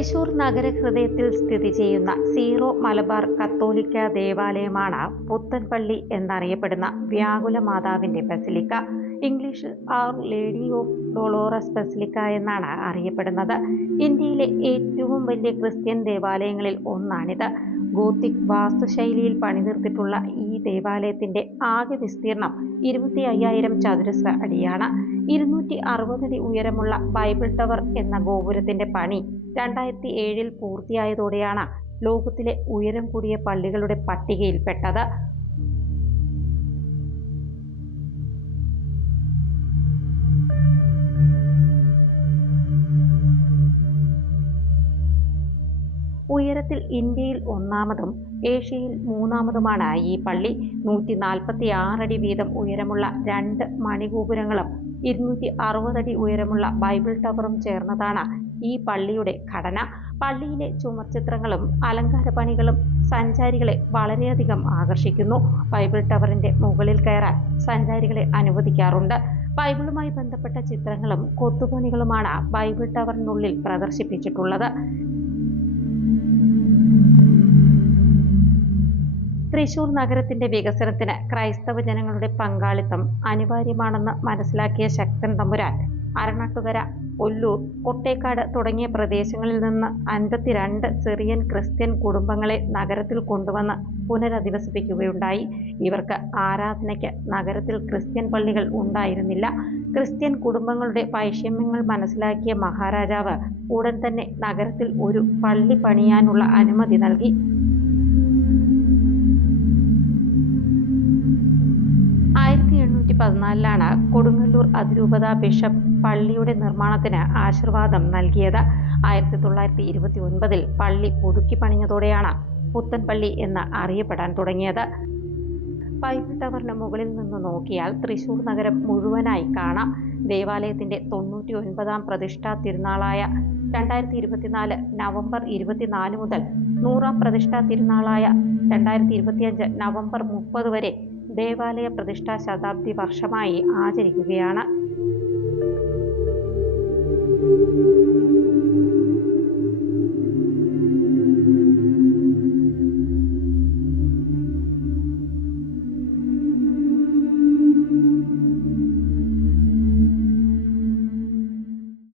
തൃശൂർ നഗരഹൃദയത്തിൽ സ്ഥിതി ചെയ്യുന്ന സീറോ മലബാർ കത്തോലിക്ക ദേവാലയമാണ് പുത്തൻപള്ളി എന്നറിയപ്പെടുന്ന വ്യാകുല മാതാവിന്റെ ബസിലിക്ക. ഇംഗ്ലീഷിൽ our lady of Dolores basilica എന്നാണ് അറിയപ്പെടുന്നത്. ഇന്ത്യയിലെ ഏറ്റവും വലിയ ക്രിസ്ത്യൻ ദേവാലയങ്ങളിൽ ഒന്നാണിത്. ഗോത്തിക് വാസ്തുശൈലിയിൽ പണിതീർത്തിട്ടുള്ള ഈ ദേവാലയത്തിന്റെ ആകെ വിസ്തീർണം ഇരുപത്തി അയ്യായിരം ചതുരശ്ര അടിയാണ്. ഇരുന്നൂറ്റി അറുപതടി ഉയരമുള്ള ബൈബിൾ ടവർ എന്ന ഗോപുരത്തിന്റെ പണി രണ്ടായിരത്തി ഏഴിൽ പൂർത്തിയായതോടെയാണ് ലോകത്തിലെ ഉയരം കൂടിയ പള്ളികളുടെ പട്ടികയിൽപ്പെട്ടത്. ഉയരത്തിൽ ഇന്ത്യയിൽ ഒന്നാമതും ഏഷ്യയിൽ മൂന്നാമതുമാണ് ഈ പള്ളി. നൂറ്റി നാൽപ്പത്തി ആറടി വീതം ഉയരമുള്ള രണ്ട് മണിഗോപുരങ്ങളും ഇരുന്നൂറ്റി അറുപതടി ഉയരമുള്ള ബൈബിൾ ടവറും ചേർന്നതാണ് ഈ പള്ളിയുടെ ഘടന. പള്ളിയിലെ ചുമർചിത്രങ്ങളും അലങ്കാര പണികളും സഞ്ചാരികളെ വളരെയധികം ആകർഷിക്കുന്നു. ബൈബിൾ ടവറിന്റെ മുകളിൽ കയറാൻ സഞ്ചാരികളെ അനുവദിക്കാറുണ്ട്. ബൈബിളുമായി ബന്ധപ്പെട്ട ചിത്രങ്ങളും കൊത്തുപണികളുമാണ് ബൈബിൾ ടവറിനുള്ളിൽ പ്രദർശിപ്പിച്ചിട്ടുള്ളത്. തൃശൂർ നഗരത്തിന്റെ വികസനത്തിന് ക്രൈസ്തവ ജനങ്ങളുടെ പങ്കാളിത്തം അനിവാര്യമാണെന്ന് മനസ്സിലാക്കിയ ശക്തൻ തമ്പുരാൻ അരണട്ടുകര ഒല്ലൂർ കൊട്ടേക്കാട് തുടങ്ങിയ പ്രദേശങ്ങളിൽ നിന്ന് അൻപത്തിരണ്ട് സിറിയൻ ക്രിസ്ത്യൻ കുടുംബങ്ങളെ നഗരത്തിൽ കൊണ്ടുവന്ന് പുനരധിവസിപ്പിക്കുകയുണ്ടായി. ഇവർക്ക് ആരാധനയ്ക്ക് നഗരത്തിൽ ക്രിസ്ത്യൻ പള്ളികൾ ഉണ്ടായിരുന്നില്ല. ക്രിസ്ത്യൻ കുടുംബങ്ങളുടെ വൈഷമ്യങ്ങൾ മനസ്സിലാക്കിയ മഹാരാജാവ് ഉടൻ തന്നെ നഗരത്തിൽ ഒരു പള്ളി പണിയാനുള്ള അനുമതി നൽകി. പതിനാലിലാണ് കൊടുങ്ങല്ലൂർ അതിരൂപത ബിഷപ്പ് പള്ളിയുടെ നിർമ്മാണത്തിന് ആശീർവാദം നൽകിയത്. ആയിരത്തി തൊള്ളായിരത്തി ഇരുപത്തി ഒൻപതിൽ പള്ളി പുതുക്കി പണിഞ്ഞതോടെയാണ് പുത്തൻപള്ളി എന്ന് അറിയപ്പെടാൻ തുടങ്ങിയത്. പൈപ്പ് ടവറിന് മുകളിൽ നിന്ന് നോക്കിയാൽ തൃശൂർ നഗരം മുഴുവനായി കാണാം. ദേവാലയത്തിന്റെ തൊണ്ണൂറ്റി ഒൻപതാം പ്രതിഷ്ഠാ തിരുനാളായ രണ്ടായിരത്തി ഇരുപത്തിനാല് നവംബർ ഇരുപത്തിനാല് മുതൽ നൂറാം പ്രതിഷ്ഠാ തിരുനാളായ രണ്ടായിരത്തി ഇരുപത്തിയഞ്ച് നവംബർ മുപ്പത് വരെ ദേവാലയ പ്രതിഷ്ഠാ ശതാബ്ദി വർഷമായി ആചരിക്കുകയാണ്.